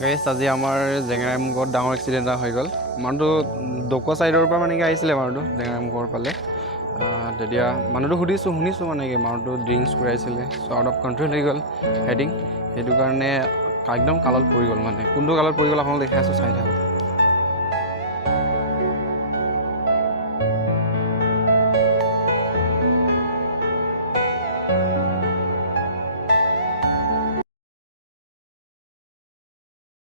গাইছ আজি আমাৰ জেংৰাইমুখত ডাঙৰ এক্সিডেণ্ট এটা হৈ গ'ল। মানুহটো ডক' চাইডৰ পৰা মানে কি আহিছিলে মানুহটো জেংৰাইমুখৰ ফালে। তেতিয়া মানুহটো শুনিছোঁ মানে কি মানুহটো ড্ৰিংকছ কৰাইছিলে, চ' আউট অফ কণ্ট্ৰল হৈ গ'ল হেডিং। সেইটো কাৰণে একদম কালত পৰি গ'ল মানে। কোনটো কালত পৰি গ'ল আপোনালোকে দেখাই আছোঁ, চাই থাকক।